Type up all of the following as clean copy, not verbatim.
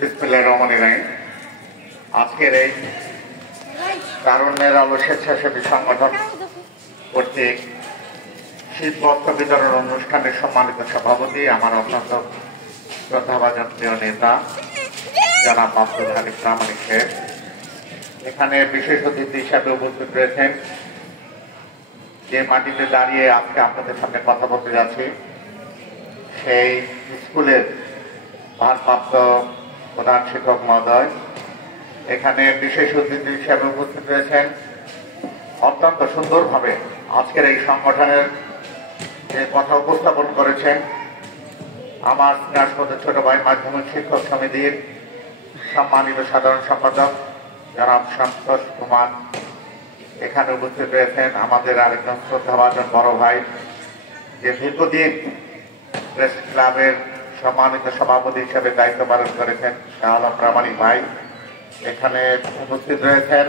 বিসমিল্লাহির রহমানির রহিম। আজকের এই তারুণ্যের আলো স্বেচ্ছাসেবী সংগঠন কর্তৃক শীতবস্ত্র বিতরণ অনুষ্ঠানের সম্মানিত সভাপতি, আমার অত্যন্ত শ্রদ্ধাভাজন প্রিয় নেতা জনাব আব্দুল হালিম প্রামাণিক সাহেব, এখানে বিশেষ অতিথি হিসাবে উপস্থিত রয়েছেন। যে মাটিতে দাঁড়িয়ে আজকে আপনাদের সামনে কথা বলতে যাচ্ছি, সেই স্কুলের ভারপ্রাপ্ত প্রধান শিক্ষক মহোদয় এখানে বিশেষ অতিথি হিসেবে উপস্থিত রয়েছেন। অত্যন্ত সুন্দরভাবে আজকের এই সংগঠনের যে কথা উপস্থাপন করেছেন আমার স্নেহাস্পদের ছোট ভাই মাধ্যমিক শিক্ষক সমিতির সম্মানিত সাধারণ সম্পাদক জনাব সন্তোষ কুমার, এখানে উপস্থিত রয়েছেন আমাদের আরেকজন শ্রদ্ধাভাজন বড় ভাই, যে দীর্ঘদিন প্রেস ক্লাবের সম্মানিত সভাপতি হিসেবে দায়িত্ব পালন করেছেন শাহ আলম প্রামাণিক ভাই, এখানে উপস্থিত রয়েছেন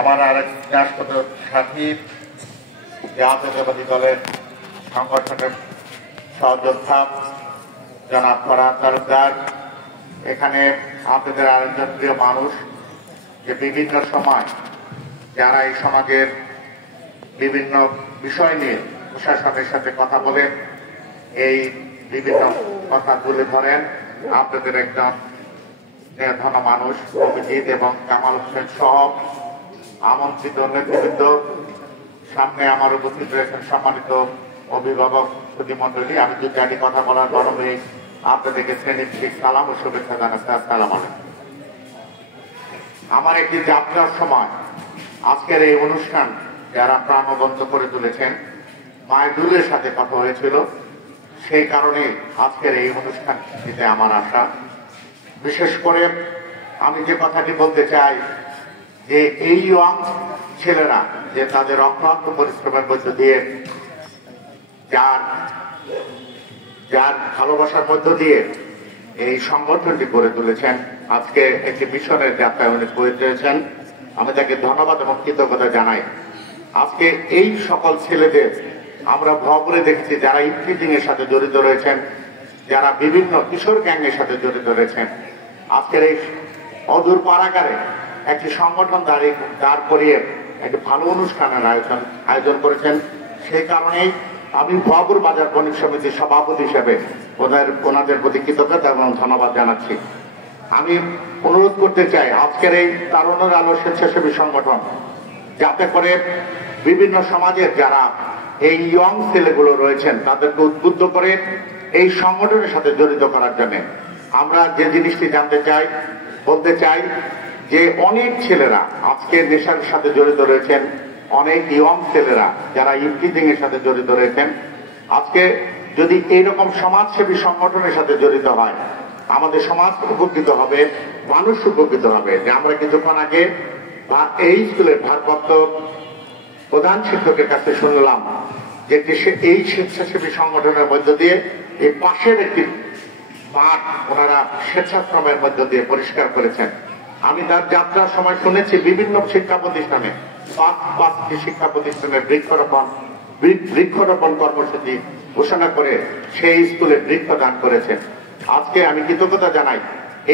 আমার আরেক স্নেহাস্পদ সাথী জাতীয়তাবাদী দলের সংগঠনের সহযোদ্ধা জনাব ফরহাদ তালুকদার, এখানে আপনাদের আরেকজন প্রিয় মানুষ, যে বিভিন্ন সময় যারা এই সমাজের বিভিন্ন বিষয় নিয়ে প্রশাসনের সাথে কথা বলেন, এই বিভিন্ন কথা তুলে ধরেন, আপনাদের একজন ধন মানুষ অভিজিৎ এবং কামাল হোসেন সহ আমন্ত্রিত নেতৃবৃন্দ, সামনে আমার উপস্থিত রয়েছেন সম্মানিত অভিভাবক প্রতিমন্ডলী। আমি যদি আগে কথা বলার গরমে আপনাদেরকে শ্রেণীভিত্তিক সালাম ও শুভেচ্ছা জানাচ্ছি। আসসালাম আলাইকুম। আমার একটি যাত্রার সময় আজকের এই অনুষ্ঠান যারা প্রাণবন্ত করে তুলেছেন, মায়েদুলের সাথে কথা হয়েছিল, সেই কারণে আজকের এই অনুষ্ঠানটিতে আমার আশা। বিশেষ করে আমি যে কথাটি বলতে চাই যে এই ইয়ং ছেলেরা যে তাদের অক্লান্ত পরিশ্রমের মধ্য দিয়ে যার ভালোবাসার মধ্য দিয়ে এই সংগঠনটি গড়ে তুলেছেন, আজকে একটি মিশনের যাত্রায় উনি করে তুলেছেন, আমি তাকে ধন্যবাদ এবং কৃতজ্ঞতা জানাই। আজকে এই সকল ছেলেদের আমরা ভবরে দেখেছি যারা ইফটিজিং এর সাথে জড়িত রয়েছেন, যারা বিভিন্ন কিশোর গ্যাংয়ের সাথে জড়িত রয়েছেন। আজকের এই অদূর পাড়াগারে একটি সংগঠন দাঁড় করিয়ে একটি ভালো অনুষ্ঠানের আয়োজন করেছেন। সেই কারণেই আমি ভবর বাজার বণিক সমিতির সভাপতি হিসেবে ওনাদের প্রতি কৃতজ্ঞতা এবং ধন্যবাদ জানাচ্ছি। আমি অনুরোধ করতে চাই আজকের এই তারুণ্যের আলো স্বেচ্ছাসেবী সংগঠন যাতে করে বিভিন্ন সমাজের যারা এই ইয়ং ছেলেগুলো রয়েছেন তাদেরকে উদ্বুদ্ধ করে এই সংগঠনের সাথে জড়িত করার জন্য আমরা যে জিনিসটি জানতে চাই, বলতে চাই যে অনেক ছেলেরা আজকে নেশার সাথে জড়িত রয়েছেন, অনেক ইয়ং ছেলেরা যারা ইফটিজিং এর সাথে জড়িত রয়েছেন। আজকে যদি এইরকম সমাজসেবী সংগঠনের সাথে জড়িত হয়, আমাদের সমাজ উপকৃত হবে, মানুষ উপকৃত হবে। যে আমরা কিছুক্ষণ আগে এই স্কুলের ভারপ্রাপ্ত প্রধান শিক্ষকের কাছে শুনলাম যে এই স্বেচ্ছাসেবী সংগঠনের মধ্য দিয়ে এই পাশের একটি মাঠ ওনারা স্বেচ্ছাশ্রমের মধ্য দিয়ে পরিষ্কার করেছেন। আমি তার যাত্রার সময় শুনেছি বিভিন্ন শিক্ষা প্রতিষ্ঠানে পাঁচটি শিক্ষা প্রতিষ্ঠানের বৃক্ষরোপণ কর্মসূচি ঘোষণা করে সেই স্কুলে বৃক্ষদান করেছেন। আজকে আমি কৃতজ্ঞতা জানাই।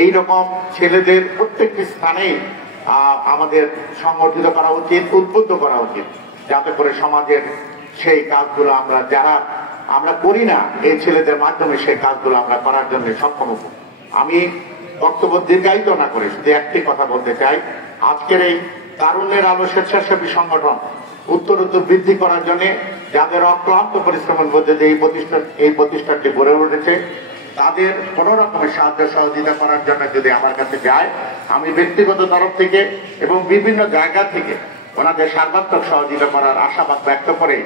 এই রকম ছেলেদের প্রত্যেকটি স্থানেই আমাদের সংগঠিত করা উচিত, উদ্বুদ্ধ করা উচিত, যাতে করে সমাজের সেই কাজগুলো আমরা করি না, এই ছেলেদের মাধ্যমে সেই কাজগুলো আমরা করার জন্য সক্ষম হব। আমি বক্তব্য দীর্ঘায়িত না করে শুধু একটি কথা বলতে চাই, আজকের এই তারুণ্যের আলো স্বেচ্ছাসেবী সংগঠন উত্তরোত্তর বৃদ্ধি করার জন্য যাদের অক্লান্ত পরিশ্রমের মধ্যে যে এই প্রতিষ্ঠানটি গড়ে উঠেছে, তাদের কোন রকমের সাহায্য সহযোগিতা করার জন্য যদি আমার কাছে যায়, আমি ব্যক্তিগত তরফ থেকে এবং বিভিন্ন জায়গা থেকে ওনাদের সর্বাত্মক সহযোগিতা করার আশাবাদ ব্যক্ত করে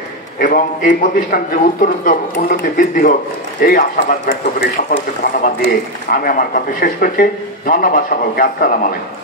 এবং এই প্রতিষ্ঠানটির উত্তরোত্তর উন্নতি বৃদ্ধি হোক, এই আশাবাদ ব্যক্ত করে সকলকে ধন্যবাদ দিয়ে আমি আমার কথা শেষ করছি। ধন্যবাদ সকলকে। আসসালামু আলাইকুম।